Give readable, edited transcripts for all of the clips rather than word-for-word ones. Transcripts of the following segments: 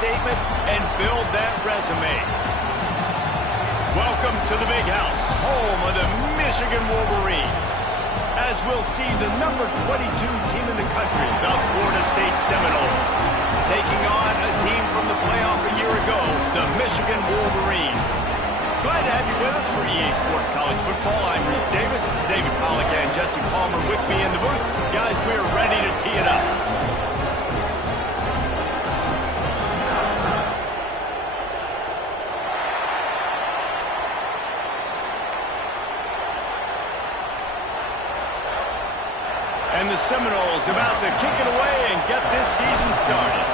statement and build that resume. Welcome to the Big House, home of the Michigan Wolverines. As we'll see the number 22 team in the country, the Florida State Seminoles, taking on a team from the playoff a year ago, the Michigan Wolverines. Glad to have you with us for EA Sports College Football. I'm Reese Davis, David Pollack and Jesse Palmer with me in the booth. Guys, we're ready to tee it up. And the Seminoles about to kick it away and get this season started.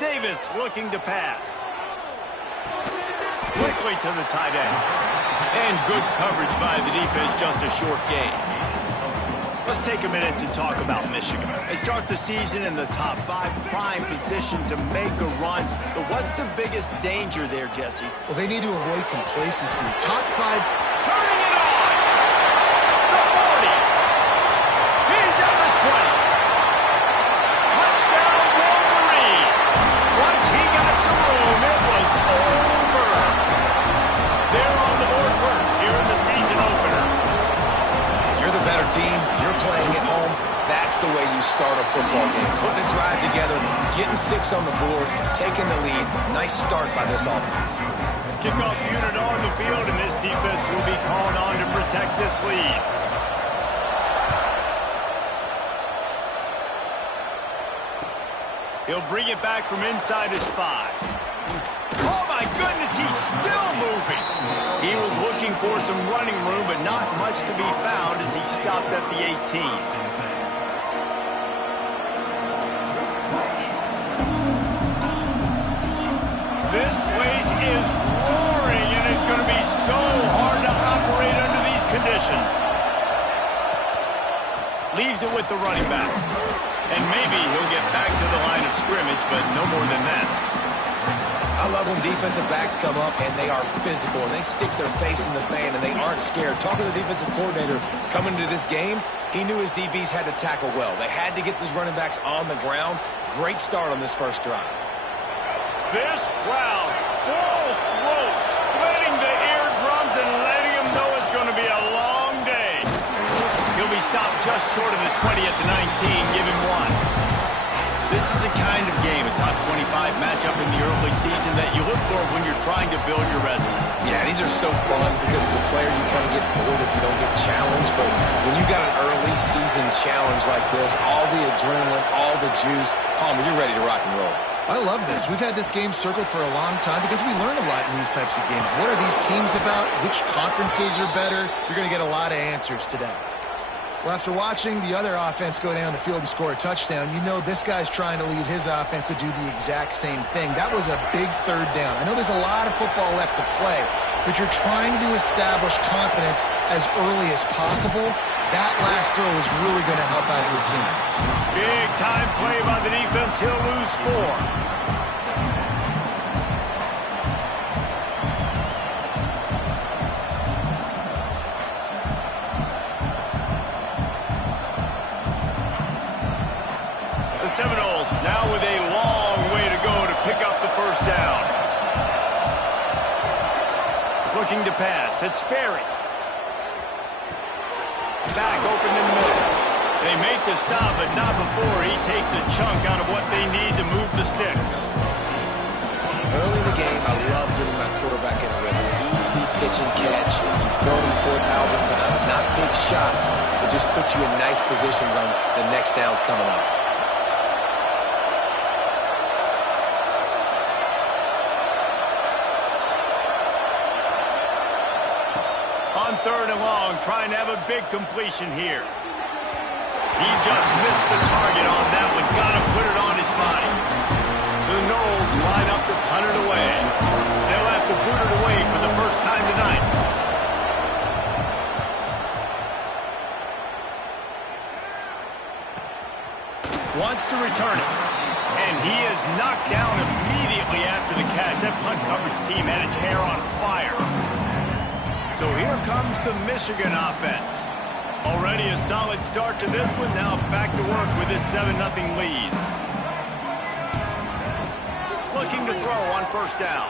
Davis looking to pass. Quickly to the tight end. And good coverage by the defense, just a short gain. Let's take a minute to talk about Michigan. They start the season in the top 5, prime position to make a run. But what's the biggest danger there, Jesse? Well, they need to avoid complacency. Top 5. Turning it on! The 40! He's at the 20! Touchdown Wolverine! Once he got some room, it was over. They're on the board first here in the season opener. You're the better team. You're playing at home. That's the way you start a football game. Putting a drive together, getting 6 on the board, taking the lead. Nice start by this offense. Kickoff unit on the field, and this defense will be called on to protect this lead. He'll bring it back from inside his 5. Oh, my goodness, he's still moving. He was looking for some running room, but not much to be found as he stopped at the 18. This place is roaring, and it's going to be so hard to operate under these conditions. Leaves it with the running back. And maybe he'll get back to the line of scrimmage, but no more than that. I love when defensive backs come up and they are physical and they stick their face in the fan and they aren't scared. Talking to the defensive coordinator coming into this game, he knew his DBs had to tackle well. They had to get these running backs on the ground. Great start on this first drive. This crowd, full throat, splitting the eardrums and letting them know it's going to be a long day. He'll be stopped just short of the 20 at the 19. Give him 1. This is the kind of game, a top 25 matchup in the early season that you look for when you're trying to build your resume. Yeah, these are so fun because as a player you kind of get bored if you don't get challenged. But when you got an early season challenge like this, all the adrenaline, all the juice, Palmer, you're ready to rock and roll. I love this. We've had this game circled for a long time because we learn a lot in these types of games. What are these teams about? Which conferences are better? You're going to get a lot of answers today. Well, after watching the other offense go down the field and score a touchdown, you know this guy's trying to lead his offense to do the exact same thing. That was a big third down. I know there's a lot of football left to play, but you're trying to establish confidence as early as possible. That last throw is really going to help out your team. Big time play by the defense. He'll lose 4. Seminoles now with a long way to go to pick up the first down. Looking to pass. It's Sperry. Back open in the middle. They make the stop, but not before he takes a chunk out of what they need to move the sticks. Early in the game, I love getting my quarterback in a rhythm. Easy pitch and catch. You've thrown him 4,000 times. Not big shots, but just put you in nice positions on the next downs coming up. On 3rd and long, trying to have a big completion here. He just missed the target on that one. Got to put it on his body. The Noles line up to punt it away. They'll have to boot it away for the first time tonight. Wants to return it. And he is knocked down immediately after the catch. That punt coverage team had its hair on fire. So here comes the Michigan offense. Already a solid start to this one. Now back to work with this 7-0 lead. Looking to throw on first down.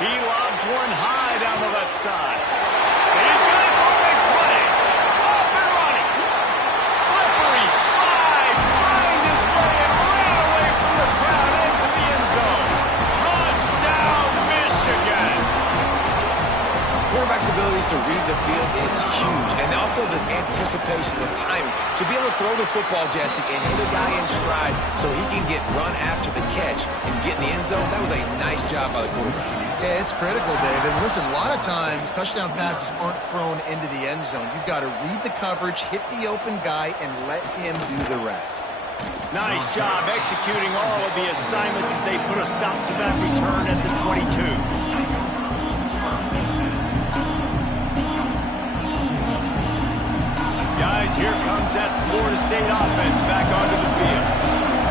He lobs one high down the left side. And he's got it for a big play. Off and running. Slippery slide. Find his way and ran away from the crowd into the end zone. Touchdown, Michigan. Quarterback's abilities to read the field is huge. And also the anticipation, the time to be able to throw the football, Jesse, and hit a guy in stride so he can get run after the catch and get in the end zone. That was a nice job by the quarterback. Yeah, it's critical, David. Listen, a lot of times touchdown passes aren't thrown into the end zone. You've got to read the coverage, hit the open guy, and let him do the rest. Nice job executing all of the assignments as they put a stop to that return at the 22. Guys, here comes that Florida State offense back onto the field.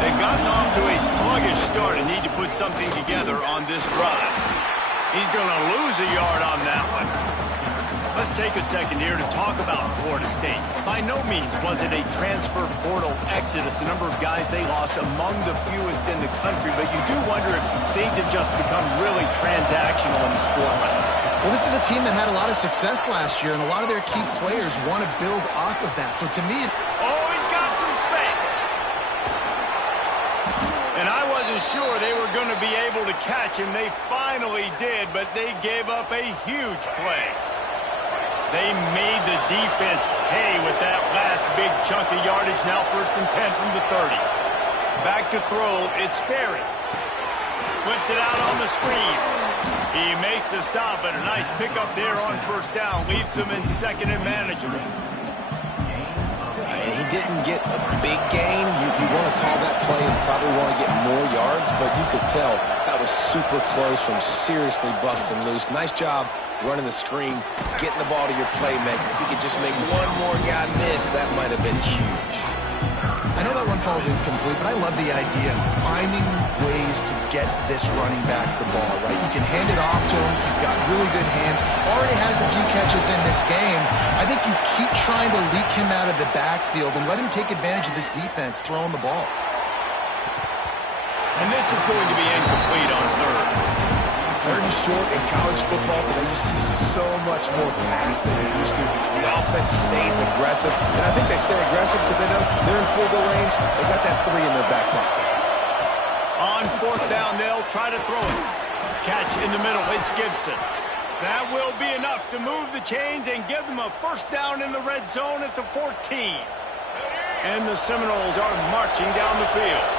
They've gotten off to a sluggish start and need to put something together on this drive. He's going to lose a yard on that one. Let's take a second here to talk about Florida State. By no means was it a transfer portal exodus. The number of guys they lost among the fewest in the country, but you do wonder if things have just become really transactional in the sport right now. Well, this is a team that had a lot of success last year, and a lot of their key players want to build off of that. So to me... Oh, he's got some space. And I wasn't sure they were going to be able to catch him. They finally did, but they gave up a huge play. They made the defense pay with that last big chunk of yardage. Now 1st and 10 from the 30. Back to throw. It's Sperry. Flips it out on the screen. He makes the stop, but a nice pickup there on first down. Leaves them in second and manageable. He didn't get a big gain. You want to call that play and probably want to get more yards, but you could tell that was super close from seriously busting loose. Nice job running the screen, getting the ball to your playmaker. If he could just make one more guy miss, that might have been huge. I know that one falls incomplete, but I love the idea of finding ways to get this running back the ball, right? You can hand it off to him. He's got really good hands. Already has a few catches in this game. I think you keep trying to leak him out of the backfield and let him take advantage of this defense throwing the ball. And this is going to be incomplete on third. Third and short in college football today, you see so much more pass than you used to. The offense stays aggressive, and I think they stay aggressive because they know they're in field goal range. They got that 3 in their back pocket. On fourth down, they'll try to throw it. Catch in the middle, it's Gibson. That will be enough to move the chains and give them a first down in the red zone at the 14. And the Seminoles are marching down the field.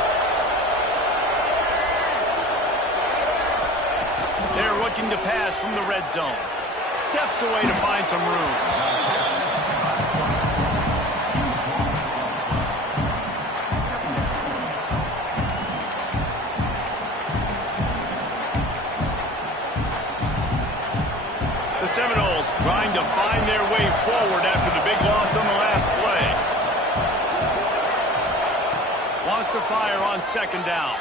They're looking to pass from the red zone. Steps away to find some room. The Seminoles trying to find their way forward after the big loss on the last play. Wants to fire on second down.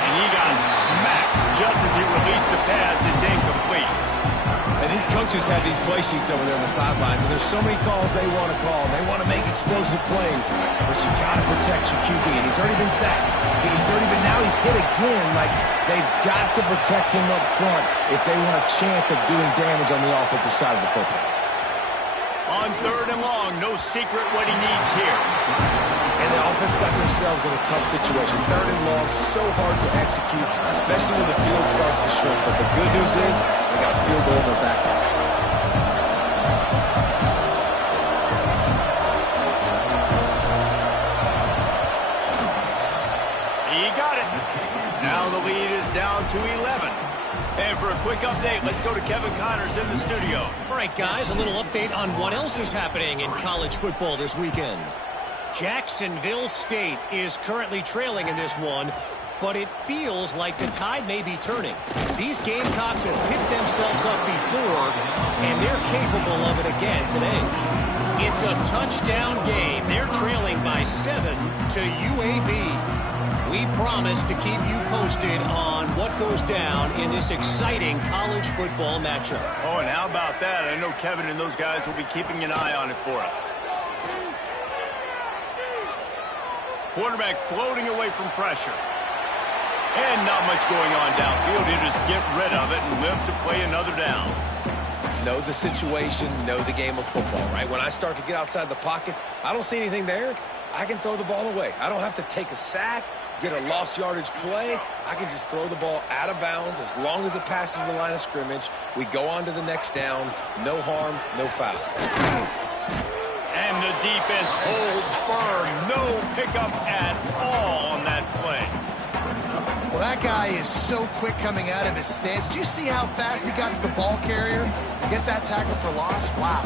And he got smacked just as he released the pass. It's incomplete. And these coaches have these play sheets over there on the sidelines, and there's so many calls they want to call. They want to make explosive plays, but you got to protect your QB, and he's already been sacked. Now he's hit again. Like, they've got to protect him up front if they want a chance of doing damage on the offensive side of the football. On third and long, no secret what he needs here. And the offense got themselves in a tough situation. Third and long, so hard to execute, especially when the field starts to shrink. But the good news is they got a field goal in their back pocket. He got it. Now the lead is down to 11. And for a quick update, let's go to Kevin Connors in the studio. All right, guys, a little update on what else is happening in college football this weekend. Jacksonville State is currently trailing in this one, but it feels like the tide may be turning. These Gamecocks have picked themselves up before, and they're capable of it again today. It's a touchdown game. They're trailing by 7 to UAB. We promise to keep you posted on what goes down in this exciting college football matchup. Oh, and how about that? I know Kevin and those guys will be keeping an eye on it for us. Quarterback floating away from pressure. And not much going on downfield. You just get rid of it and live to play another down. Know the situation, know the game of football, right? When I start to get outside the pocket, I don't see anything there, I can throw the ball away. I don't have to take a sack, get a lost yardage play. I can just throw the ball out of bounds as long as it passes the line of scrimmage. We go on to the next down. No harm, no foul. And the defense holds firm. No pickup at all on that play. Well, that guy is so quick coming out of his stance. Did you see how fast he got to the ball carrier? Get that tackle for loss? Wow.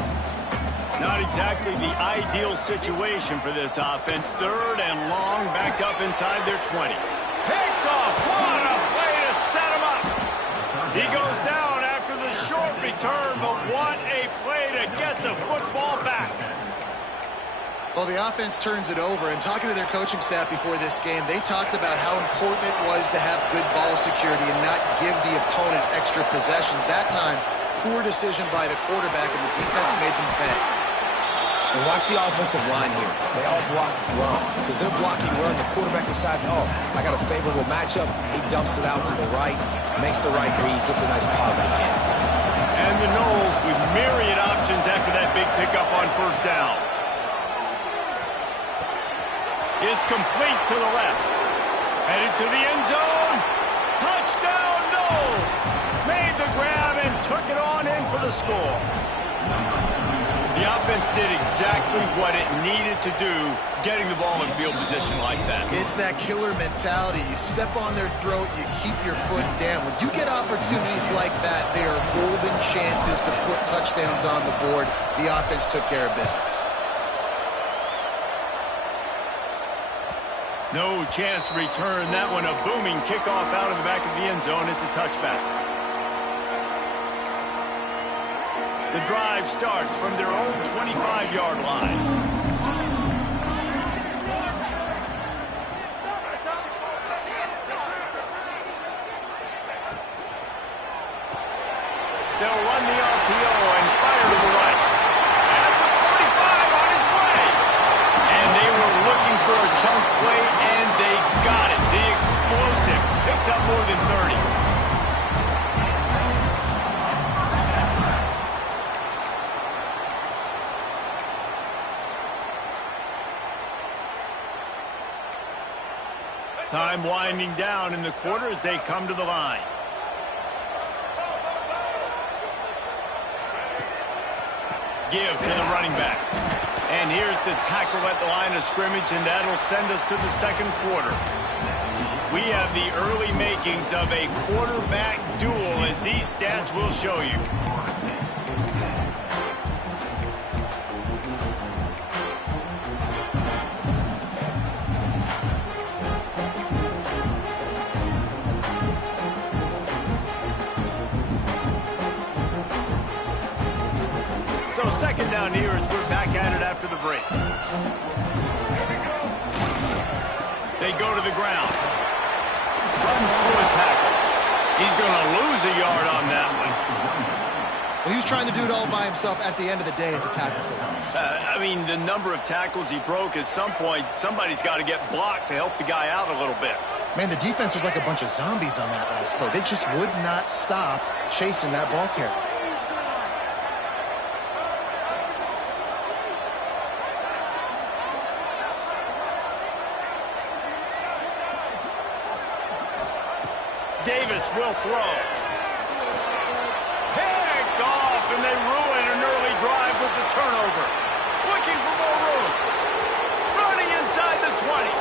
Not exactly the ideal situation for this offense. 3rd and long, back up inside their 20. Picked off. What a play to set him up. He goes down after the short return, but what a play to get the football back. Well, the offense turns it over, and talking to their coaching staff before this game, they talked about how important it was to have good ball security and not give the opponent extra possessions. That time, poor decision by the quarterback, and the defense made them pay. And watch the offensive line here. They all block run. Because they're blocking run, the quarterback decides, oh, I got a favorable matchup. He dumps it out to the right, makes the right read, gets a nice positive hit. And the Noles with myriad options after that big pickup on 1st down. It's complete to the left. Headed to the end zone. Touchdown, Noles! Made the grab and took it on in for the score. The offense did exactly what it needed to do, getting the ball in field position like that. It's that killer mentality. You step on their throat, you keep your foot down. When you get opportunities like that, they are golden chances to put touchdowns on the board. The offense took care of business. No chance to return that one. A booming kickoff out of the back of the end zone. It's a touchback. The drive starts from their own 25-yard line. They'll run the RPO and fire to the right. At the 45 on its way. And they were looking for a chunk play, and they got it. The explosive picks up more than 30. Time winding down in the quarter as they come to the line. Give to the running back. And here's the tackle at the line of scrimmage, and that'll send us to the 2nd quarter. We have the early makings of a quarterback duel, as these stats will show you. So 2nd down here as we're back at it after the break. They go to the ground. Runs through a tackle. He's going to lose a yard on that one. Well, he was trying to do it all by himself. At the end of the day, it's a tackle for loss. I mean, the number of tackles he broke, at some point, somebody's got to get blocked to help the guy out a little bit. Man, the defense was like a bunch of zombies on that last play. They just would not stop chasing that ball carrier. Davis will throw. Picked off, and they ruin an early drive with the turnover. Looking for more room. Running inside the 20.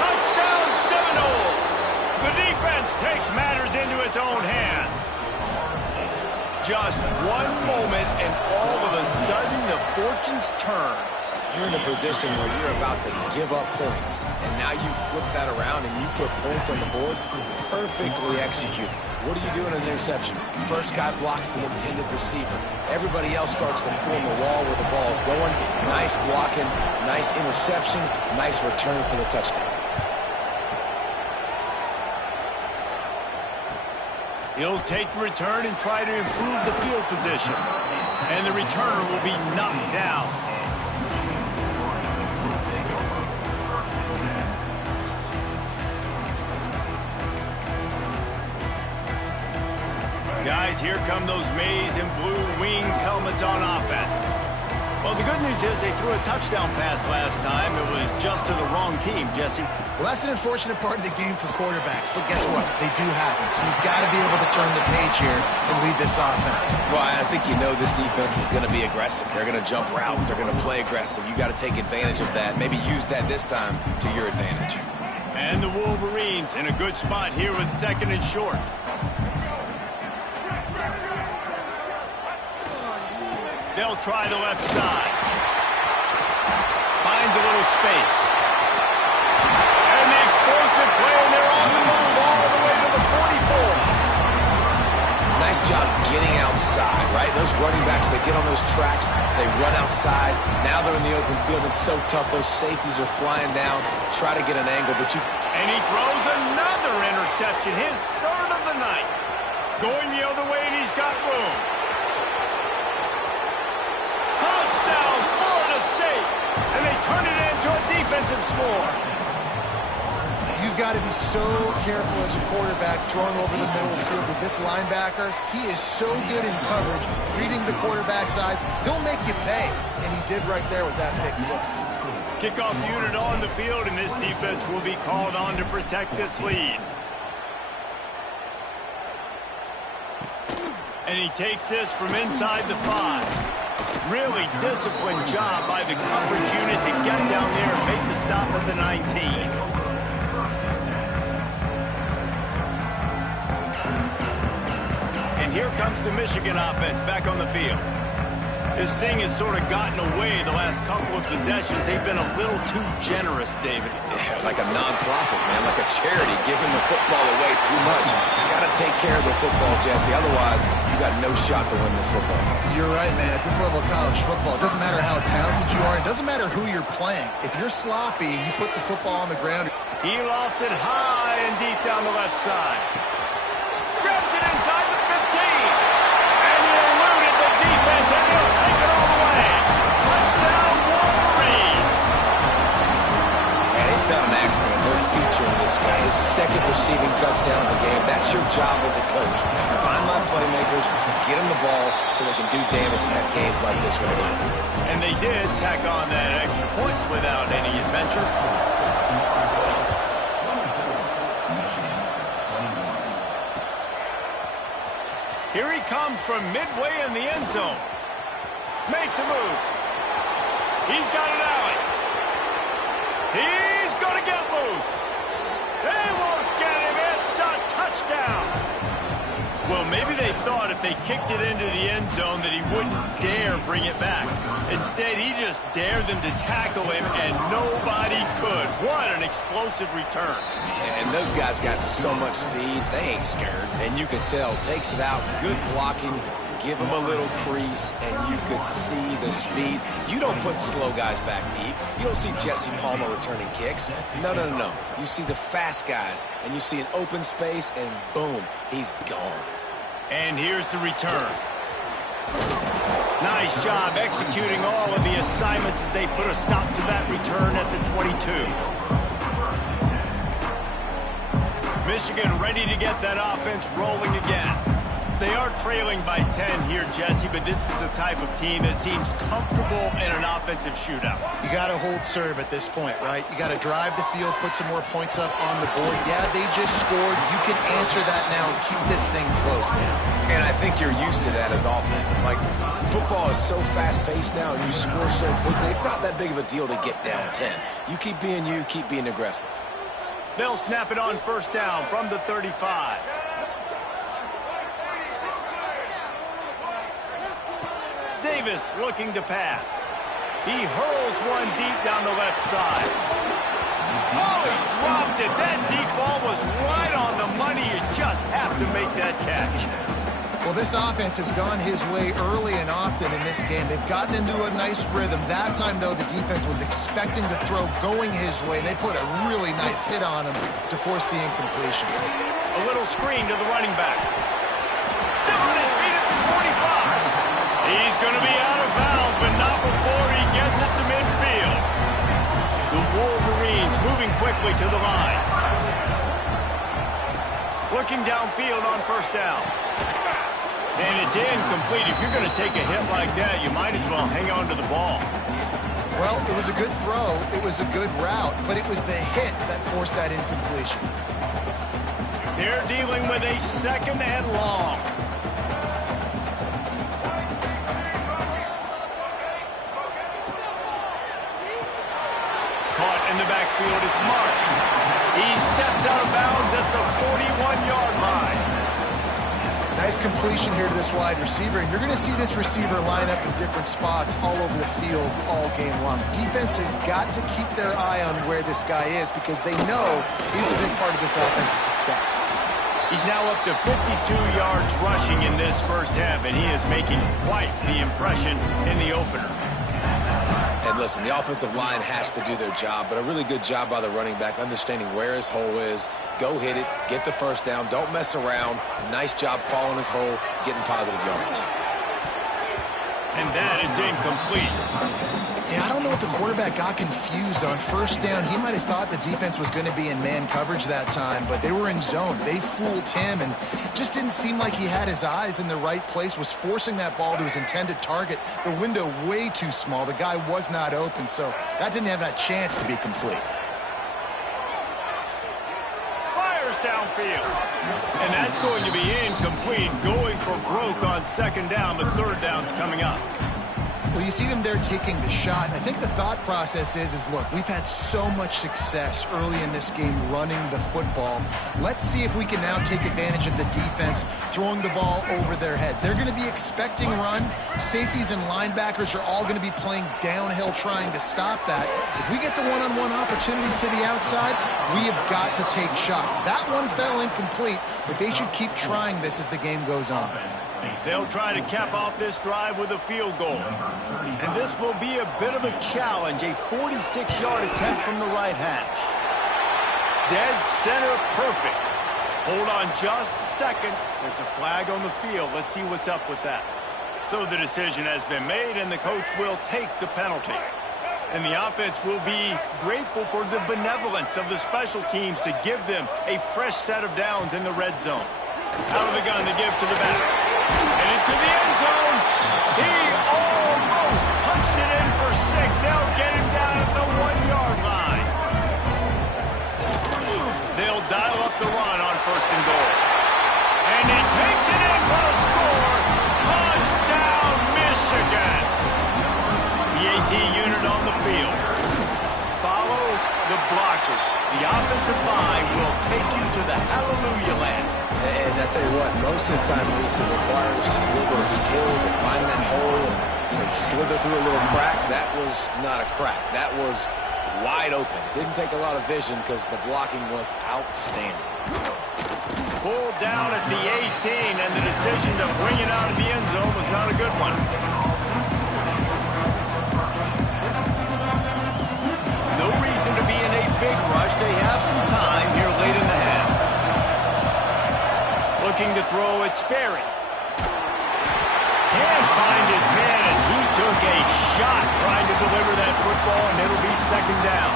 Touchdown Seminoles. The defense takes matters into its own hands. Just one moment, and all of a sudden, the fortunes turn. you're in a position where you're about to give up points, and now you flip that around and you put points on the board, perfectly executed. What are you doing in an interception? First guy blocks the intended receiver. Everybody else starts to form a wall where the ball's going. Nice blocking, nice interception, nice return for the touchdown. He'll take the return and try to improve the field position. And the returner will be knocked down. Guys, here come those maize and blue winged helmets on offense. Well, the good news is they threw a touchdown pass last time. It was just to the wrong team, Jesse. Well, that's an unfortunate part of the game for quarterbacks, but guess what? They do happen, so you've got to be able to turn the page here and lead this offense. Well, I think you know this defense is going to be aggressive. They're going to jump routes. They're going to play aggressive. You got to take advantage of that. Maybe use that this time to your advantage. And the Wolverines in a good spot here with 2nd and short. They'll try the left side. Finds a little space. And the explosive play, and they're on the move all the way to the 44. Nice job getting outside, right? Those running backs, they get on those tracks, they run outside. Now they're in the open field. It's so tough. Those safeties are flying down. Try to get an angle, but you... And he throws another interception, his 3rd of the night. Going the other way, and he's got room. Touchdown, Florida State! And they turn it into a defensive score. You've got to be so careful as a quarterback throwing over the middle of the field with this linebacker. He is so good in coverage, reading the quarterback's eyes. He'll make you pay, and he did right there with that pick 6. Kickoff unit on the field, and this defense will be called on to protect this lead. And he takes this from inside the 5. Really disciplined job by the coverage unit to get down there and make the stop at the 19. And here comes the Michigan offense back on the field. This thing has sort of gotten away the last couple of possessions. They've been a little too generous, David. Yeah, like a non-profit, man, like a charity, giving the football away too much. You got to take care of the football, Jesse. Otherwise, you got no shot to win this football game. You're right, man. At this level of college football, it doesn't matter how talented you are. It doesn't matter who you're playing. If you're sloppy and you put the football on the ground. He lofts it high and deep down the left side. Grabs it inside the 15. And he eluded the defense, and he'll take it all the way. Touchdown, Wolverines. And it's not an accident. They're featuring this guy. His 2nd receiving touchdown of the game. That's your job as a coach. Find my playmakers, get them the ball so they can do damage and have games like this right here. And they did tack on that extra point without any adventure. Here he comes from midway in the end zone. Makes a move. He's got an alley. He's going to get loose. They won't get him. It's a touchdown. Well, maybe they thought if they kicked it into the end zone that he wouldn't dare bring it back. Instead, he just dared them to tackle him, and nobody could. What an explosive return. And those guys got so much speed, they ain't scared. And you could tell, takes it out, good blocking, give him a little crease, and you could see the speed. You don't put slow guys back deep. You don't see Jesse Palmer returning kicks. No, no, no, no. You see the fast guys, and you see an open space, and boom, he's gone. And here's the return. Nice job executing all of the assignments as they put a stop to that return at the 22. Michigan ready to get that offense rolling again. They are trailing by 10 here, Jesse, but this is a type of team that seems comfortable in an offensive shootout. You got to hold serve at this point, right? You got to drive the field, put some more points up on the board. Yeah, they just scored. You can answer that now and keep this thing close now. And I think you're used to that as offense. Like, football is so fast-paced now and you score so quickly, it's not that big of a deal to get down 10. You, keep being aggressive. They'll snap it on first down from the 35. Davis looking to pass. He hurls one deep down the left side. Oh, he dropped it. That deep ball was right on the money. You just have to make that catch. Well, this offense has gone his way early and often in this game. They've gotten into a nice rhythm. That time, though, the defense was expecting the throw going his way, and they put a really nice hit on him to force the incompletion. A little screen to the running back. Still on his feet at the 45. He's going to be out of bounds, but not before he gets it to midfield. The Wolverines moving quickly to the line. Looking downfield on first down. And it's incomplete. If you're going to take a hit like that, you might as well hang on to the ball. Well, it was a good throw. It was a good route, but it was the hit that forced that incompletion. They're dealing with a second and long. Caught in the backfield, it's Mark. He steps out of bounds at the 41-yard line. Nice completion here to this wide receiver, and you're going to see this receiver line up in different spots all over the field all game long. Defense has got to keep their eye on where this guy is because they know he's a big part of this offense's success. He's now up to 52 yards rushing in this first half, and he is making quite the impression in the opener. And listen, the offensive line has to do their job, but a really good job by the running back understanding where his hole is. Go hit it, get the first down, don't mess around. Nice job following his hole, getting positive yards. And that is incomplete. Yeah, I don't know if the quarterback got confused on first down. He might have thought the defense was going to be in man coverage that time, but they were in zone. They fooled him, and just didn't seem like he had his eyes in the right place, was forcing that ball to his intended target. The window way too small. The guy was not open, so that didn't have that chance to be complete. Fires downfield. And that's going to be incomplete, going for broke on second down, but third down's coming up. Well, you see them there taking the shot. I think the thought process is look, we've had so much success early in this game running the football. Let's see if we can now take advantage of the defense throwing the ball over their head. They're going to be expecting run. Safeties and linebackers are all going to be playing downhill trying to stop that. If we get the one-on-one opportunities to the outside, we have got to take shots. That one fell incomplete, but they should keep trying this as the game goes on. They'll try to cap off this drive with a field goal. And this will be a bit of a challenge, a 46-yard attempt from the right hash. Dead center perfect. Hold on just a second. There's a flag on the field. Let's see what's up with that. So the decision has been made, and the coach will take the penalty. And the offense will be grateful for the benevolence of the special teams to give them a fresh set of downs in the red zone. Out of the gun to give to the back. And into the end zone. He almost punched it in for 6. They'll get him down at the 1-yard line. They'll dial up the run on first and goal. And he takes it in for a score. Touchdown, Michigan. The AT unit on the field. Follow the blockers. The offensive line will take you to the hallelujah land. And I tell you what, most of the time, Lisa, requires a little bit of skill to find that hole and slither through a little crack. That was not a crack. That was wide open. Didn't take a lot of vision because the blocking was outstanding. Pulled down at the 18, and the decision to bring it out of the end zone was not a good one. No reason to be in a big rush. They have some time here late in the half. Looking to throw, it's Sperry. Can't find his man as he took a shot trying to deliver that football, and it'll be second down.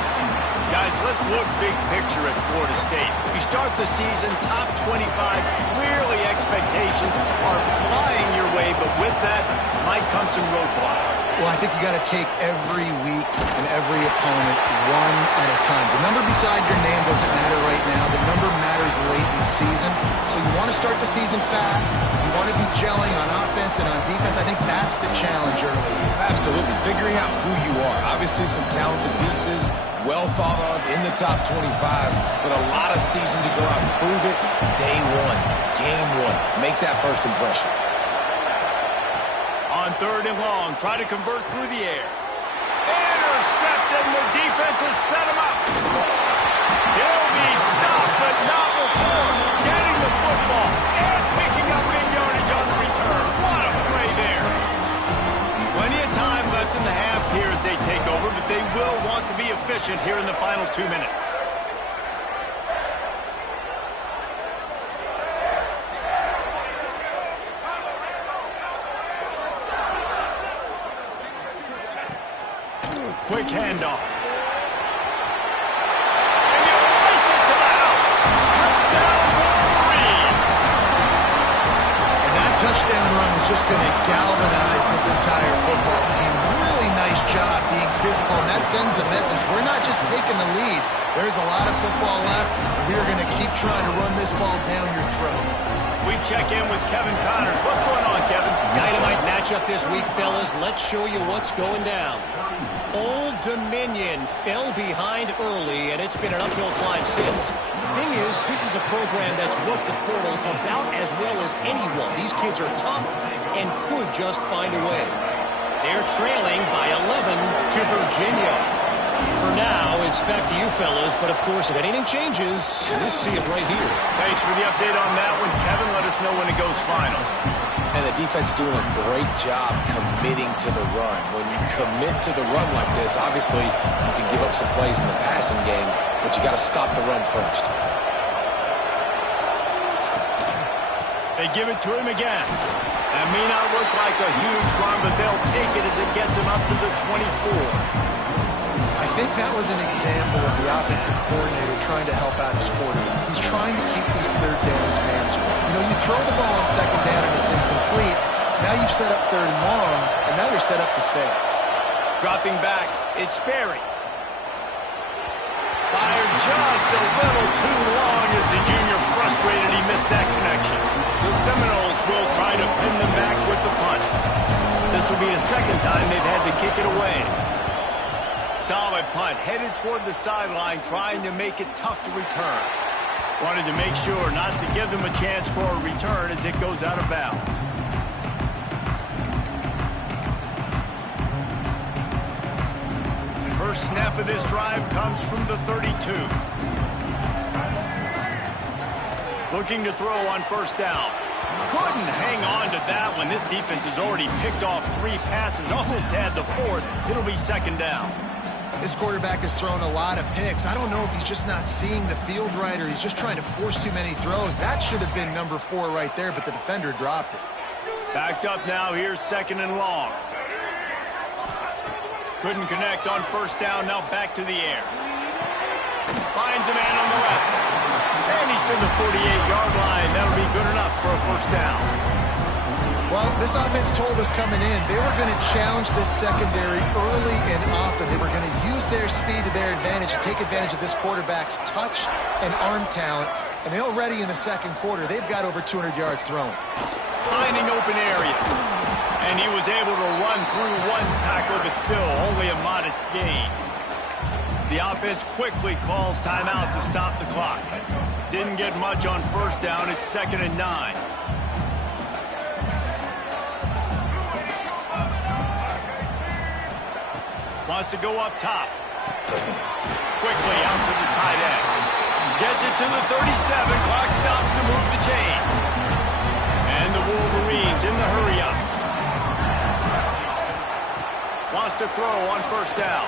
Guys, let's look big picture at Florida State. You start the season top 25. Clearly expectations are flying your way, but with that might come some roadblocks. Well, I think you got to take every week and every opponent one at a time. The number beside your name doesn't matter right now. The number matters late in the season. So you want to start the season fast. You want to be gelling on offense and on defense. I think that's the challenge early. Absolutely. Figuring out who you are. Obviously some talented pieces, well thought of in the top 25, but a lot of season to go out and prove it. Day one, game one. Make that first impression. On third and long, try to convert through the air. State take over, but they will want to be efficient here in the final 2 minutes. Quick handoff. And you race it to the house. Touchdown, Wolverines. And that touchdown run is just going to galvanize this entire football team. Really nice job being physical, and that sends a message. We're not just taking the lead. There's a lot of football left, and we are going to keep trying to run this ball down your throat. We check in with Kevin Connors. What's going on, Kevin? Dynamite matchup this week, fellas. Let's show you what's going down. Old Dominion fell behind early, and it's been an uphill climb since. The thing is, this is a program that's worked the portal about as well as anyone. These kids are tough and could just find a way. They're trailing by 11 to Virginia. For now, it's back to you, fellas, but of course, if anything changes, we'll see it right here. Thanks for the update on that one, Kevin. Let us know when it goes final. And the defense doing a great job committing to the run. When you commit to the run like this, obviously you can give up some plays in the passing game, but you got to stop the run first. They give it to him again. That may not look like a huge run, but they'll take it as it gets him up to the 24. I think that was an example of the offensive coordinator trying to help out his quarterback. He's trying to keep these third downs manageable. You know, you throw the ball on second down and it's incomplete. Now you've set up third and long, and now you're set up to fail. Dropping back, it's Sperry. Fired just a little too long as the junior frustrated he missed that connection. The Seminoles will try to pin them back with the punt. This will be the second time they've had to kick it away. Solid punt, headed toward the sideline, trying to make it tough to return. Wanted to make sure not to give them a chance for a return as it goes out of bounds. First snap of this drive comes from the 32. Looking to throw on first down. Couldn't hang on to that one. This defense has already picked off 3 passes, almost had the 4th. It'll be second down. This quarterback has thrown a lot of picks. I don't know if he's just not seeing the field right or he's just trying to force too many throws. That should have been number 4 right there, but the defender dropped it. Backed up now. Here's second and long. Couldn't connect on first down. Now back to the air. Finds a man on the left. And he's to the 48-yard line. That'll be good enough for a first down. Well, this offense told us coming in they were going to challenge this secondary early and often. They were going to use their speed to their advantage and take advantage of this quarterback's touch and arm talent. And already in the second quarter, they've got over 200 yards thrown. Finding open areas. And he was able to run through 1 tackle, but still only a modest gain. The offense quickly calls timeout to stop the clock. Didn't get much on first down. It's second and 9. Wants to go up top. Quickly out to the tight end. Gets it to the 37. Clock stops to move the chains. And the Wolverines in the hurry-up. Wants to throw on first down.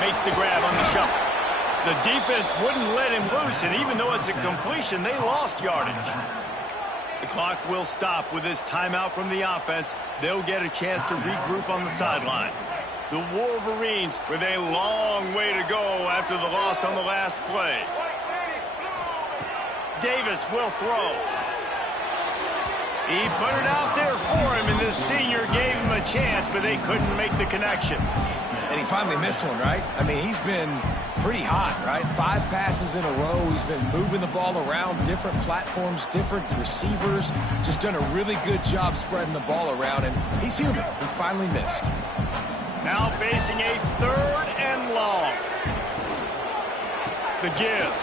Makes the grab on the shuffle. The defense wouldn't let him loose, and even though it's a completion, they lost yardage. The clock will stop with this timeout from the offense. They'll get a chance to regroup on the sideline. The Wolverines with a long way to go after the loss on the last play. Davis will throw. He put it out there for him, and the senior gave him a chance, but they couldn't make the connection. And he finally missed one, right? I mean, he's been pretty hot, right? 5 passes in a row. He's been moving the ball around different platforms, different receivers. Just done a really good job spreading the ball around, and he's human. He finally missed. Now facing a third and long. The give.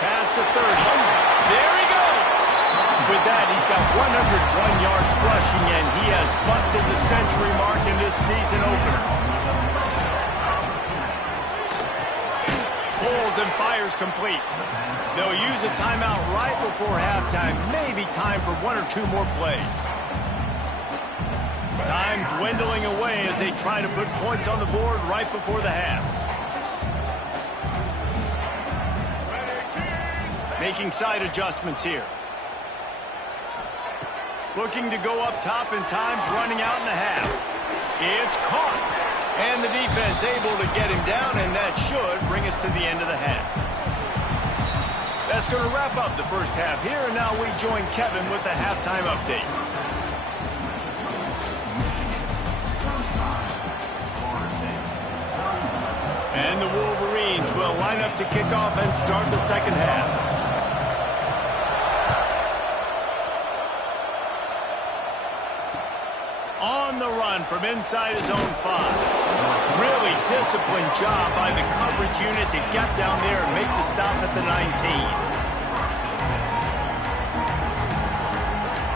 Past the 30. There he goes. With that, he's got 101 yards rushing, and he has busted the century mark in this season opener. Pulls and fires complete. They'll use a timeout right before halftime. Maybe time for 1 or 2 more plays. Time dwindling away as they try to put points on the board right before the half. Making side adjustments here. Looking to go up top, and time's running out in the half. It's caught. And the defense able to get him down, and that should bring us to the end of the half. That's going to wrap up the first half here, and now we join Kevin with the halftime update. And the Wolverines will line up to kick off and start the second half. On the run from inside his own 5. Really disciplined job by the coverage unit to get down there and make the stop at the 19.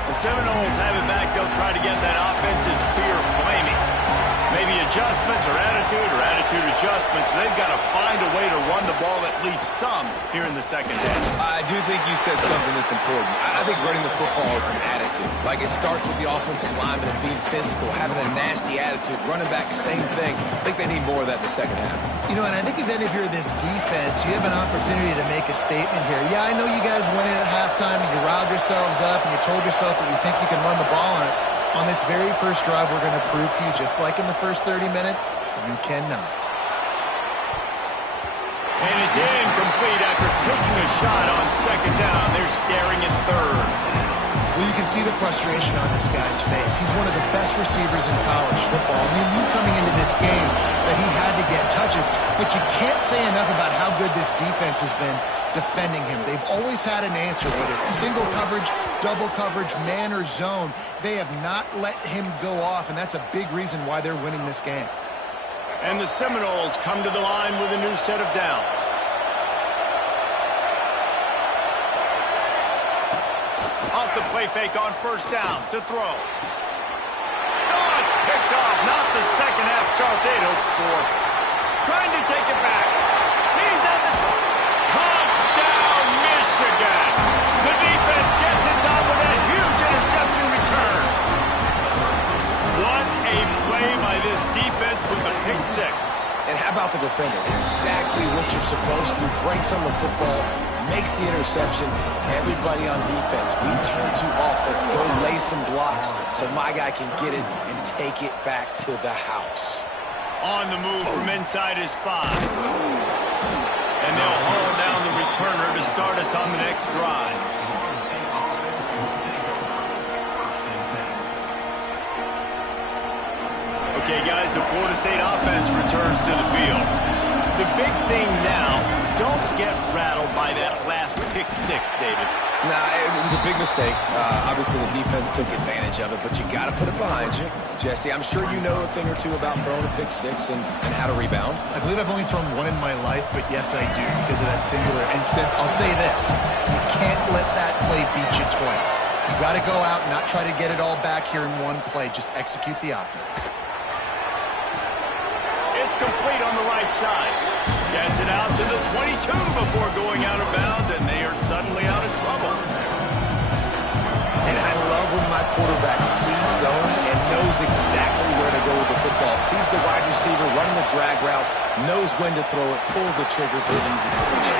The Seminoles have it back. They'll try to get that offensive spear flaming. Maybe adjustments or attitude adjustments. But they've got to find a way to run the ball at least some here in the second half. I do think you said something that's important. I think running the football is an attitude. Like, it starts with the offensive lineman and being physical, having a nasty attitude. Running back, same thing. I think they need more of that in the second half. You know, and I think even if you're this defense, you have an opportunity to make a statement here. Yeah, I know you guys went in at halftime and you riled yourselves up and you told yourself that you think you can run the ball on us. On this very first drive, we're going to prove to you, just like in the first 30 minutes, you cannot. And it's incomplete after taking a shot on second down. They're staring at third. Well, you can see the frustration on this guy's face. He's one of the best receivers in college football. I mean, you coming into this game that he had to get touches, but you can't say enough about how good this defense has been defending him. They've always had an answer, whether it's single coverage, double coverage, man or zone. They have not let him go off, and that's a big reason why they're winning this game. And the Seminoles come to the line with a new set of downs. Off the play fake on first down to throw. Oh, it's picked off. Not the second half start they'd hoped for. Trying to take it back. He's at the touchdown, Michigan. The defense gets it done with a huge interception return. What a play by this defense with a pick 6. And how about the defender? Exactly what you're supposed to. Breaks on the football, makes the interception. Everybody on defense, we turn to offense. Go lay some blocks so my guy can get it and take it back to the house. On the move from inside his 5. And they'll haul down the returner to start us on the next drive. Okay, guys, the Florida State offense returns to the field. The big thing now, don't get rattled by that last pick 6, David. Nah, it was a big mistake. Obviously, the defense took advantage of it, but you got to put it behind you. Jesse, I'm sure you know a thing or two about throwing a pick 6 and how to rebound. I believe I've only thrown one in my life, but yes, I do, because of that singular instance. I'll say this. You can't let that play beat you twice. You got to go out and not try to get it all back here in one play. Just execute the offense. It's complete on the right side. Gets it out to the 22 before going out of bounds, and they are suddenly out of trouble. And I love when my quarterback sees zone and knows exactly where to go with the football. Sees the wide receiver running the drag route, knows when to throw it, pulls the trigger for the easy completion.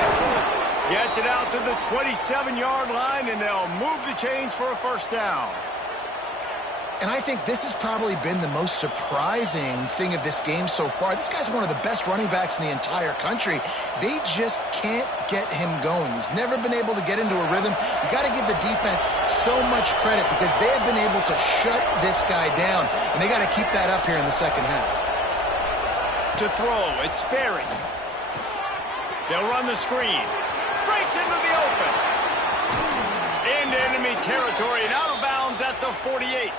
Gets it out to the 27-yard line, and they'll move the chains for a first down. And I think this has probably been the most surprising thing of this game so far. This guy's one of the best running backs in the entire country. They just can't get him going. He's never been able to get into a rhythm. You got to give the defense so much credit because they have been able to shut this guy down, and they got to keep that up here in the second half. To throw, it's Sperry. They'll run the screen. Breaks into the open. Into enemy territory and out of bounds at the 48.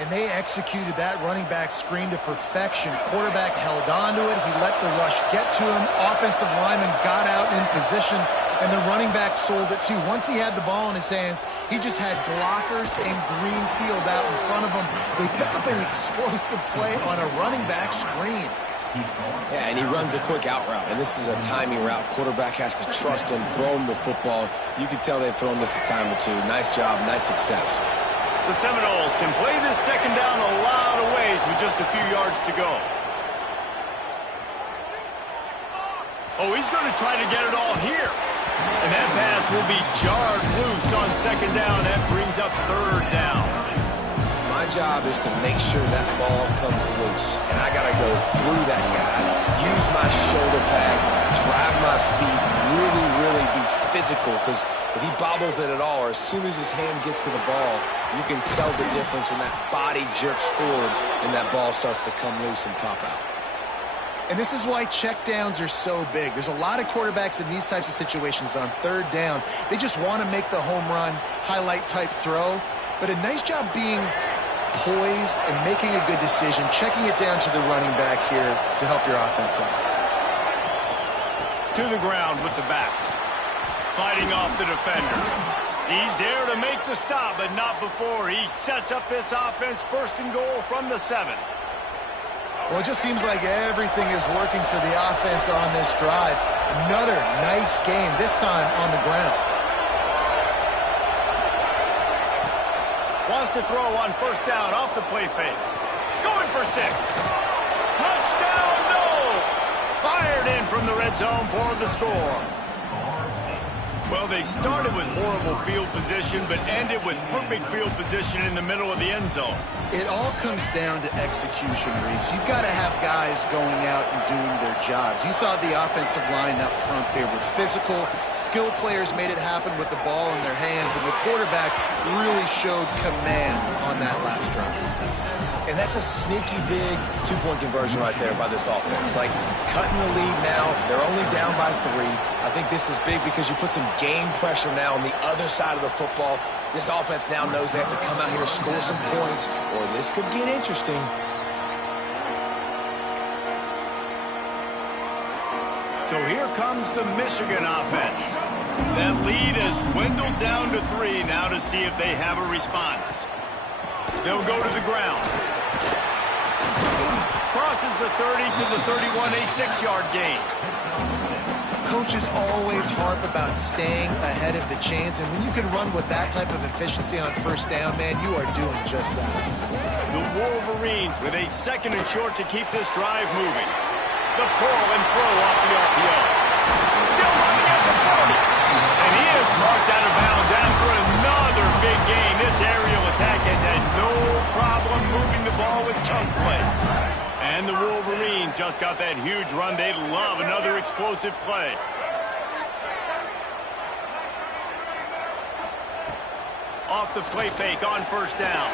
And they executed that running back screen to perfection. Quarterback held on to it. He let the rush get to him. Offensive lineman got out in position, and the running back sold it too. Once he had the ball in his hands, he just had blockers and green field out in front of him. They pick up an explosive play on a running back screen. Yeah, and he runs a quick out route, and this is a timing route. Quarterback has to trust him, throw him the football. You can tell they've thrown this a time or two. Nice job, nice success. The Seminoles can play this second down a lot of ways with just a few yards to go. Oh, he's going to try to get it all here. And that pass will be jarred loose on second down. That brings up third down. My job is to make sure that ball comes loose. And I got to go through that guy, use my shoulder pad, drive my feet, really be physical. Because if he bobbles it at all, or as soon as his hand gets to the ball, you can tell the difference when that body jerks forward and that ball starts to come loose and pop out. And this is why checkdowns are so big. There's a lot of quarterbacks in these types of situations on third down. They just want to make the home run, highlight type throw. But a nice job being poised and making a good decision, checking it down to the running back here to help your offense out. To the ground with the back. Fighting off the defender. He's there to make the stop, but not before he sets up this offense first and goal from the 7. Well, it just seems like everything is working for the offense on this drive. Another nice game, this time on the ground. Wants to throw on first down off the play fake. Going for 6. Touchdown, Knowles! Fired in from the red zone for the score. Well, they started with horrible field position, but ended with perfect field position in the middle of the end zone. It all comes down to execution, Reese. You've got to have guys going out and doing their jobs. You saw the offensive line up front. They were physical. Skill players made it happen with the ball in their hands, and the quarterback really showed command on that last drive. And that's a sneaky big two-point conversion right there by this offense. Like, cutting the lead now. They're only down by 3. I think this is big because you put some game pressure now on the other side of the football. This offense now knows they have to come out here, score some points, or this could get interesting. So here comes the Michigan offense. That lead has dwindled down to 3 now to see if they have a response. They'll go to the ground. Crosses the 30 to the 31, a 6-yard gain. Coaches always harp about staying ahead of the chains, and when you can run with that type of efficiency on first down, man, you are doing just that. The Wolverines with a second and short to keep this drive moving. The pull and throw off the RPO. Still running at the 40. And he is marked out of bounds after another big gain. This aerial attack has had no problem moving the ball with chunk plays. And the Wolverines just got that huge run. They'd love another explosive play. Off the play fake on first down.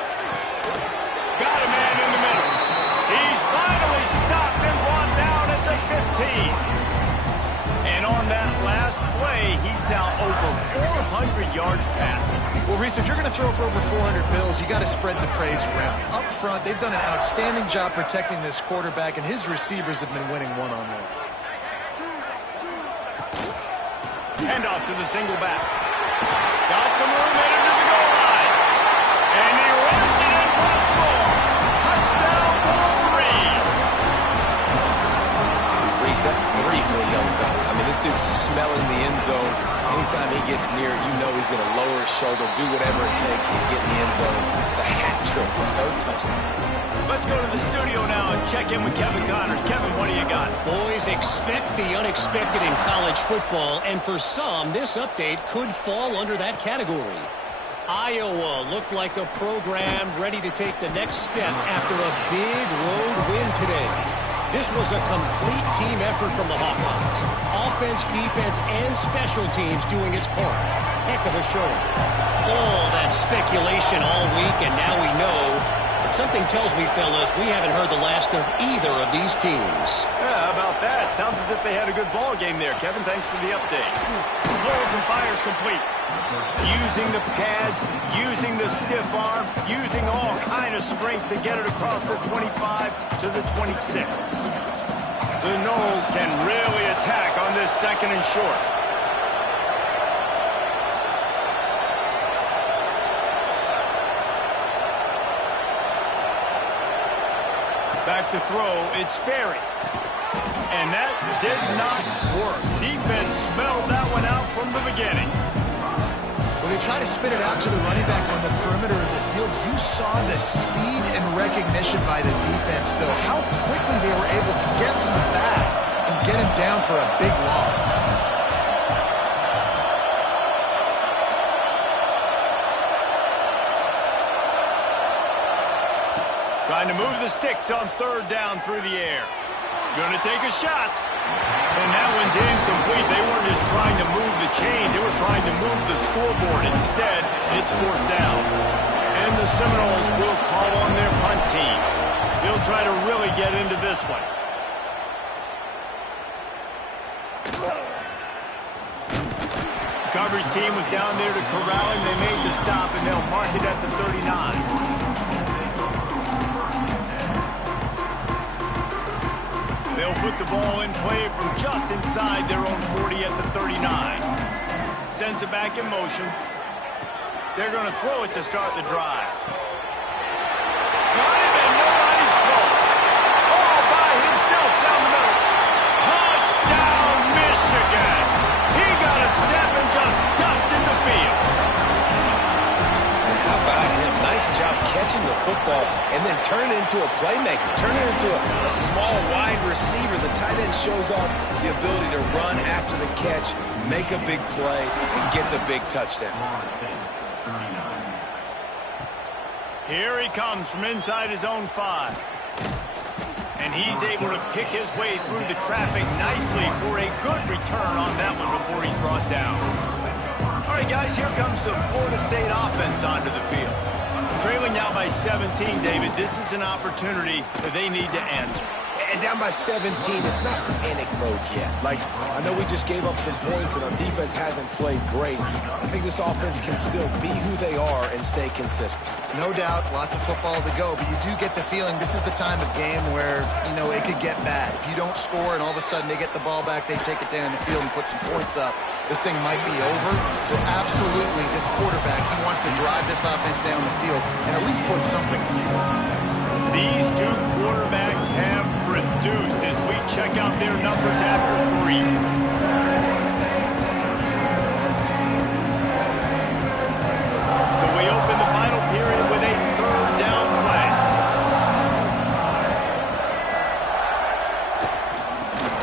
Got a man in the middle. He's finally stopped and brought down at the 15. And on that last play, he's now over 400 yards passing. Well, Reese, if you're going to throw for over 400 bills, you got to spread the praise around. Up front, they've done an outstanding job protecting this quarterback, and his receivers have been winning one-on-one. Hand off to the single back. Got some room headed to the goal line. And he runs it in for a score. Touchdown, Wolverines. Reese, that's 3 for the young fella. I mean, this dude's smelling the end zone. Anytime he gets near it, you know he's going to lower his shoulder, do whatever it takes to get in the end zone. The hat trick, the 3rd touchdown. Let's go to the studio now and check in with Kevin Connors. Kevin, what do you got? Boys, expect the unexpected in college football, and for some, this update could fall under that category. Iowa looked like a program ready to take the next step after a big road win today. This was a complete team effort from the Hawkeyes. Offense, defense, and special teams doing its part. Heck of a showing. All that speculation all week, and now we know. But something tells me, fellas, we haven't heard the last of either of these teams. Yeah, how about that? Sounds as if they had a good ball game there. Kevin, thanks for the update. Holds and fires complete. Using the pads, using the stiff arm, using all kind of strength to get it across the 25 to the 26. The Noles can really attack on this second and short. Back to throw, it's Sperry. And that did not work. Defense smelled that one out from the beginning. Well, When they try to spin it out to the running back on the perimeter of the field, you saw the speed and recognition by the defense, though, how quickly they were able to get to the back and get him down for a big loss. Trying to move the sticks on third down through the air. Gonna take a shot. And that one's incomplete. They weren't just trying to move the chains. They were trying to move the scoreboard. Instead, it's fourth down. And the Seminoles will call on their punt team. They'll try to really get into this one. The coverage team was down there to corral him. They made the stop, and they'll mark it at the 39. They'll put the ball in play from just inside their own 40 at the 39. Sends it back in motion. They're going to throw it to start the drive. Got him, and nobody's close. All by himself down the middle. Touchdown, Michigan! He got a step and just dusted the field. How about him? Nice job catching the football and then turn it into a playmaker. Turn it into a small wide receiver. The tight end shows off the ability to run after the catch, make a big play, and get the big touchdown. Here he comes from inside his own 5. And he's able to pick his way through the traffic nicely for a good return on that one before he's brought down. All right, guys, here comes the Florida State offense onto the field. Trailing now by 17, David. This is an opportunity that they need to answer. And down by 17, it's not panic mode yet. Like, I know we just gave up some points and our defense hasn't played great. I think this offense can still be who they are and stay consistent. No doubt, lots of football to go, but you do get the feeling this is the time of game where, you know, it could get bad. If you don't score and all of a sudden they get the ball back, they take it down the field and put some points up, this thing might be over. So absolutely, this quarterback, he wants to drive this offense down the field and at least put something on. These two quarterbacks have produced as we check out their numbers after 3. So we open the final period with a third down play.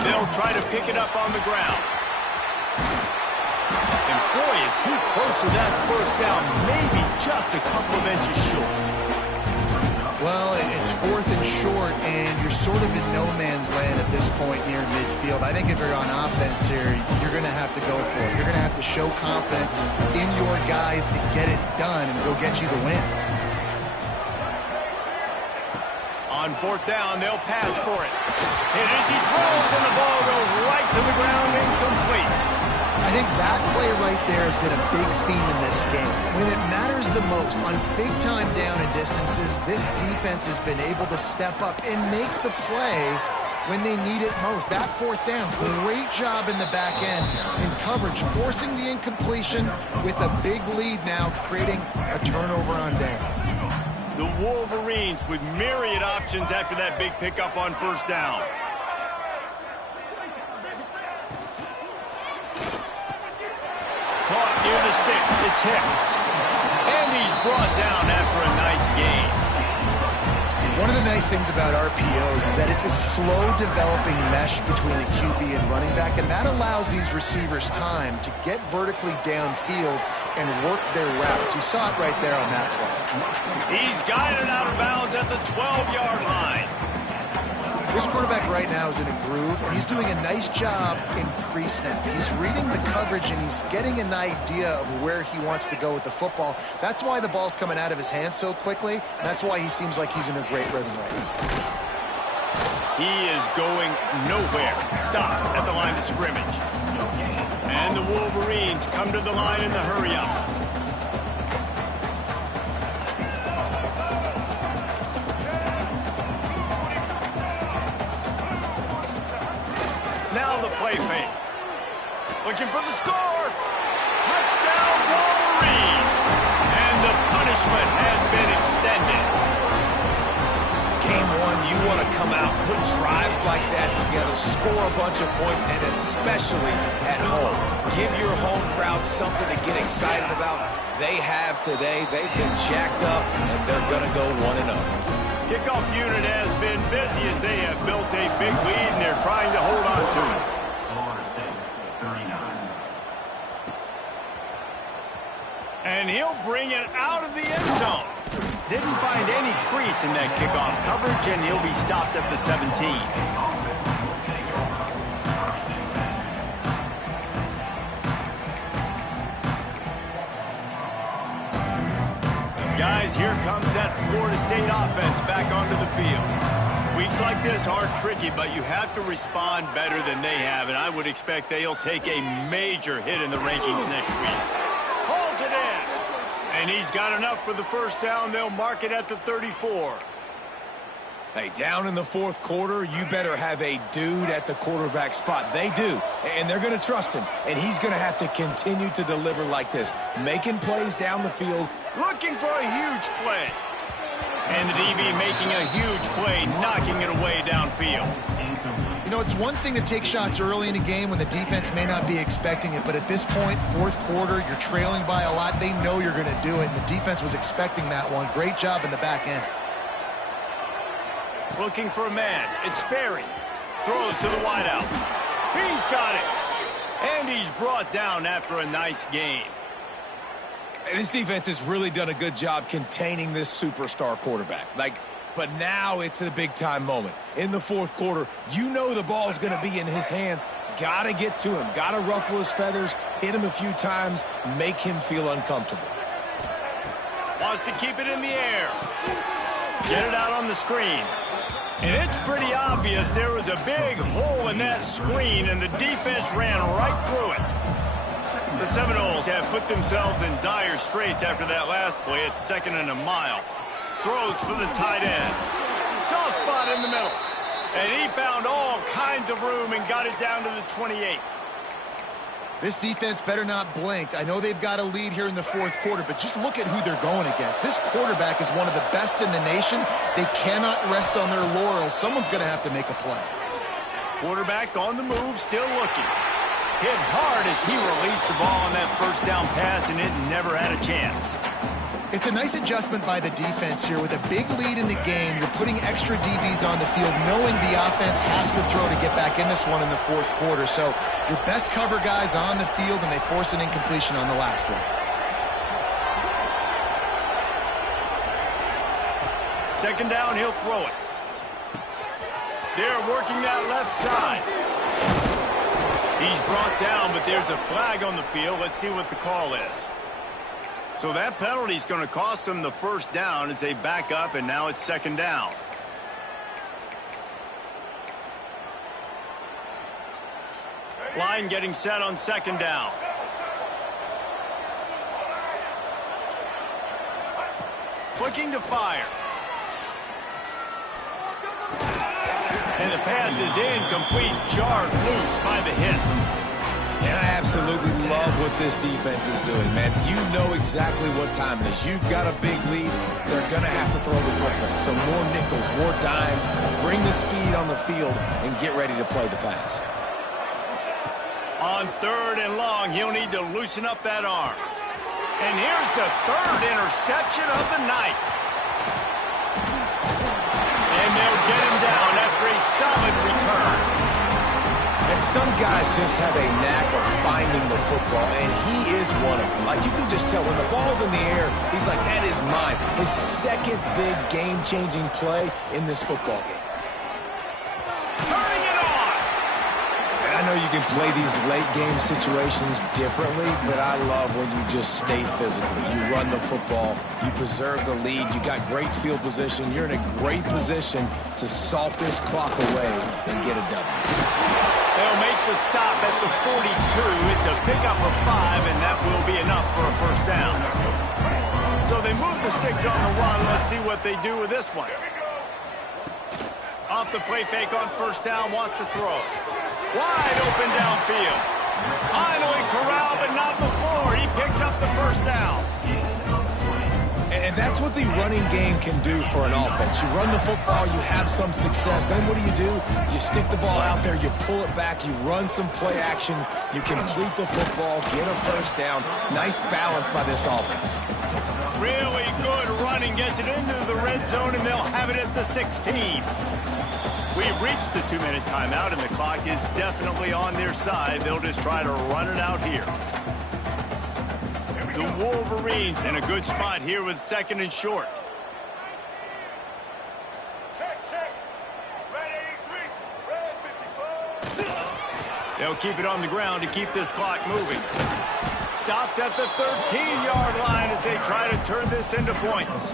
They'll try to pick it up on the ground. And boy, is he close to that first down, maybe just a couple of inches short. Well, it's fourth and short, and you're sort of in no man's land at this point near midfield. I think if you're on offense here, you're going to have to go for it. You're going to have to show confidence in your guys to get it done and go get you the win. On fourth down, they'll pass for it. And as he throws, and the ball goes right to the ground, incomplete. I think that play right there has been a big theme in this game. When it matters the most, on big-time down and distances, this defense has been able to step up and make the play when they need it most. That fourth down, great job in the back end in coverage, forcing the incompletion with a big lead now, creating a turnover on down. The Wolverines with myriad options after that big pickup on first down. Caught near the sticks. It's Hicks. And he's brought down after a nice gain. One of the nice things about RPOs is that it's a slow developing mesh between the QB and running back, and that allows these receivers time to get vertically downfield and work their routes. You saw it right there on that play. He's guided out of bounds at the 12-yard line. This quarterback right now is in a groove, and he's doing a nice job in pre-snap. He's reading the coverage, and he's getting an idea of where he wants to go with the football. That's why the ball's coming out of his hands so quickly, and that's why he seems like he's in a great rhythm right now. He is going nowhere. Stop at the line of scrimmage. And the Wolverines come to the line in the hurry-up. Now the play fake. Looking for the score. Touchdown, Wolverines. And the punishment has been extended. Game one, you want to come out put drives like that together, score a bunch of points, and especially at home. Give your home crowd something to get excited about. They have today. They've been jacked up, and they're going to go 1-0. Kickoff unit has been busy as they have built a big lead, and they're trying to hold on to it. And he'll bring it out of the end zone. Didn't find any crease in that kickoff coverage, and he'll be stopped at the 17. Guys, here comes that Florida State offense back onto the field. Weeks like this are tricky, but you have to respond better than they have, and I would expect they'll take a major hit in the rankings next week. Hauls it in. And he's got enough for the first down. They'll mark it at the 34. Hey, down in the fourth quarter, you better have a dude at the quarterback spot. They do, and they're going to trust him. And he's going to have to continue to deliver like this, making plays down the field. Looking for a huge play. And the DB making a huge play, knocking it away downfield. You know, it's one thing to take shots early in a game when the defense may not be expecting it, but at this point, fourth quarter, you're trailing by a lot. They know you're going to do it, and the defense was expecting that one. Great job in the back end. Looking for a man. It's Sperry. Throws to the wideout. He's got it. And he's brought down after a nice game. This defense has really done a good job containing this superstar quarterback. But now it's a big-time moment. In the fourth quarter, you know the ball's going to be in his hands. Got to get to him. Got to ruffle his feathers, hit him a few times, make him feel uncomfortable. Wants to keep it in the air. Get it out on the screen. And it's pretty obvious there was a big hole in that screen, and the defense ran right through it. The Seminoles have put themselves in dire straits after that last play. It's 2nd and a mile. Throws for the tight end. Soft spot in the middle. And he found all kinds of room and got it down to the 28. This defense better not blink. I know they've got a lead here in the fourth quarter, but just look at who they're going against. This quarterback is one of the best in the nation. They cannot rest on their laurels. Someone's going to have to make a play. Quarterback on the move, still looking. Hit hard as he released the ball on that first down pass, and it never had a chance. It's a nice adjustment by the defense here. With a big lead in the game, you're putting extra DBs on the field, knowing the offense has to throw to get back in this one in the fourth quarter. So your best cover guys on the field, and they force an incompletion on the last one. Second down, he'll throw it. They're working that left side. He's brought down, but there's a flag on the field. Let's see what the call is. So that penalty is going to cost them the first down as they back up, and now it's second down. Line getting set on second down. Looking to fire. And the pass is incomplete, jarred loose by the hit. And I absolutely love what this defense is doing, man. You know exactly what time it is. You've got a big lead. They're going to have to throw the football. So more nickels, more dimes. Bring the speed on the field and get ready to play the pass. On 3rd and long, he'll need to loosen up that arm. And here's the 3rd interception of the night. And they'll get him down after a solid return. And some guys just have a knack of finding the football, and he is one of them. Like, you can just tell when the ball's in the air, he's like, that is mine. His second big game-changing play in this football game. Turning it on! And I know you can play these late-game situations differently, but I love when you just stay physical. You run the football, you preserve the lead, you got great field position, you're in a great position to salt this clock away and get a W. They'll make the stop at the 42. It's a pickup of 5, and that will be enough for a first down. So they move the sticks on the run. Let's see what they do with this one. Off the play fake on first down, wants to throw. Wide open downfield. Finally corralled, but not before. He picks up the first down. And And that's what the running game can do for an offense. You run the football, you have some success. Then what do? You stick the ball out there, you pull it back, you run some play action, you complete the football, get a first down. Nice balance by this offense. Really good running, gets it into the red zone, and they'll have it at the 16. We've reached the 2-minute timeout, and the clock is definitely on their side. They'll just try to run it out here. The Wolverines in a good spot here with 2nd and short. They'll keep it on the ground to keep this clock moving. Stopped at the 13-yard line as they try to turn this into points.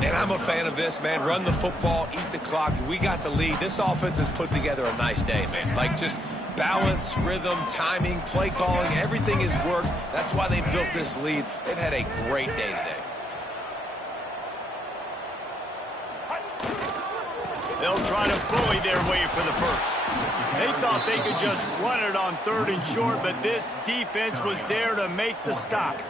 And I'm a fan of this, man. Run the football, eat the clock. We got the lead. This offense has put together a nice day, man. Like, just balance, rhythm, timing, play calling, everything has worked. That's why they built this lead. They've had a great day today. They'll try to bully their way for the first. They thought they could just run it on 3rd and short, but this defense was there to make the stop.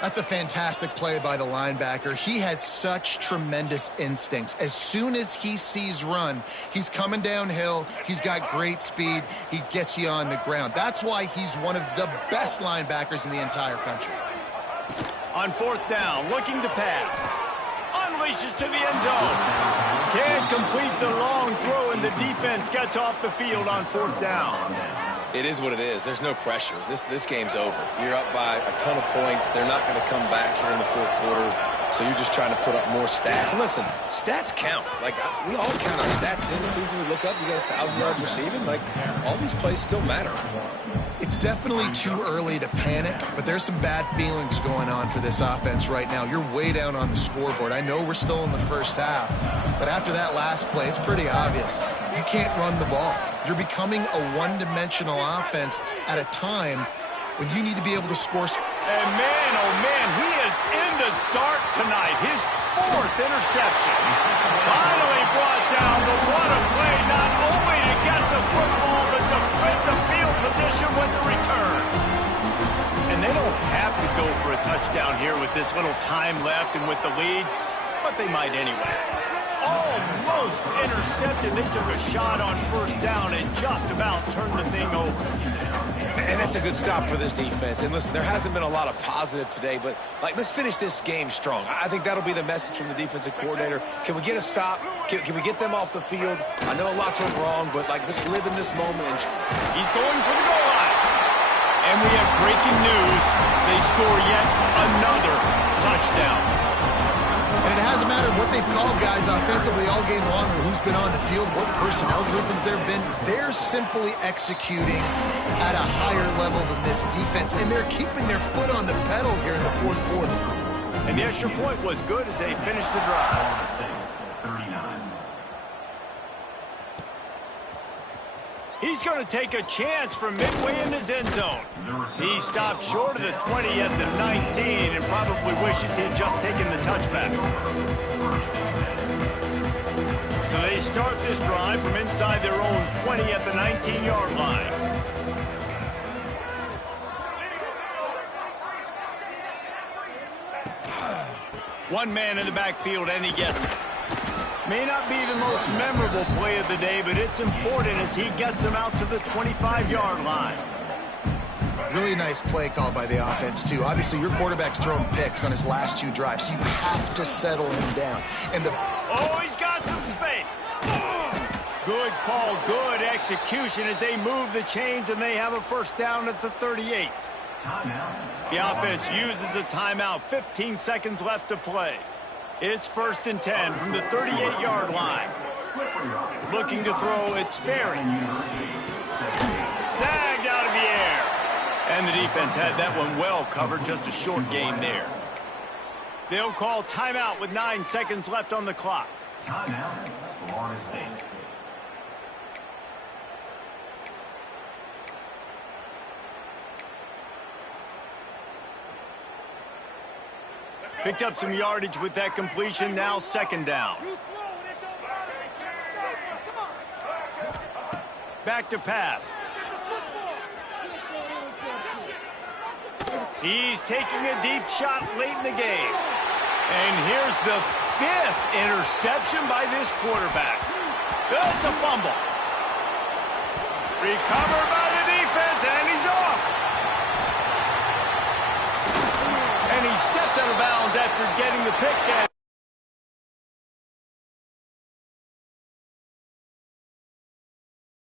That's a fantastic play by the linebacker. He has such tremendous instincts. As soon as he sees run, he's coming downhill. He's got great speed. He gets you on the ground. That's why he's one of the best linebackers in the entire country. On 4th down, looking to pass. Unleashes to the end zone. Can't complete the long throw, and the defense gets off the field on 4th down. It is what it is. There's no pressure. This game's over. You're up by a ton of points. They're not going to come back here in the 4th quarter. So you're just trying to put up more stats. And listen, stats count. Like, we all count our stats. In the season, we look up, you got 1,000 yards receiving. Like, all these plays still matter. It's definitely too early to panic, but there's some bad feelings going on for this offense right now. You're way down on the scoreboard. I know we're still in the first half, but after that last play, it's pretty obvious. You can't run the ball. You're becoming a one-dimensional offense at a time when you need to be able to score. And man, oh man, he is in the dark tonight. His 4th interception. Finally brought down, but what a play, not only to get the football, but to flip the field position with the return. And they don't have to go for a touchdown here with this little time left and with the lead, but they might anyway. Almost intercepted. They took a shot on 1st down and just about turned the thing over. And that's a good stop for this defense. And listen, there hasn't been a lot of positive today, but like, let's finish this game strong. I think that'll be the message from the defensive coordinator. Can we get a stop? Can we get them off the field? I know lots went wrong, but like, let's live in this moment. He's going for the goal line. And we have breaking news. They score yet another touchdown. And it hasn't mattered what they've called guys offensively all game long or who's been on the field, what personnel group has there been. They're simply executing at a higher level than this defense, and they're keeping their foot on the pedal here in the 4th quarter. And the extra point was good as they finished the drive. He's going to take a chance from midway in his end zone. He stopped short of the 20 at the 19 and probably wishes he'd just taken the touchback. So they start this drive from inside their own 20 at the 19-yard line. One man in the backfield, and he gets it. May not be the most memorable play of the day, but it's important as he gets him out to the 25-yard line. Really nice play call by the offense, too. Obviously, your quarterback's throwing picks on his last 2 drives, so you have to settle him down. And oh, he's got some space. Good call, good execution as they move the chains, and they have a 1st down at the 38. The offense uses a timeout. 15 seconds left to play. It's 1st and 10 from the 38-yard line. Looking to throw, it's Sperry. Snagged out of the air. And the defense had that one well covered, just a short game there. They'll call timeout with 9 seconds left on the clock. Timeout, Florida State. Picked up some yardage with that completion, now 2nd down. Back to pass. He's taking a deep shot late in the game. And here's the 5th interception by this quarterback. It's a fumble. Recovered by the defense, and he's off. And he steps out of bounds after getting the pick.